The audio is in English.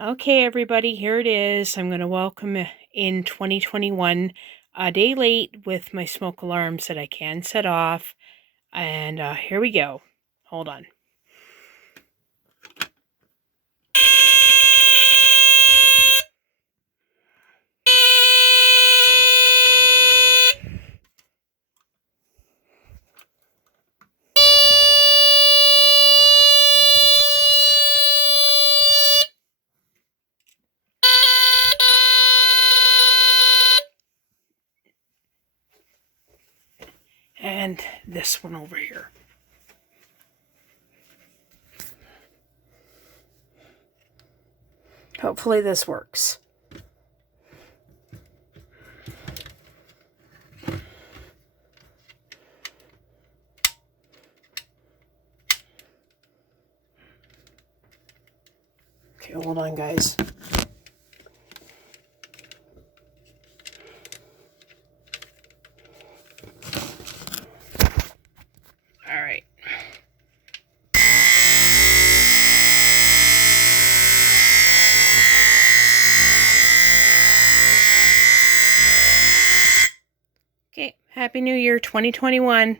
Okay, everybody, here it is. I'm going to welcome in 2021, a day late with my smoke alarms that I can set off. And here we go. Hold on. And this one over here. Hopefully this works. Okay, hold on, guys. All right. Okay, Happy New Year 2021.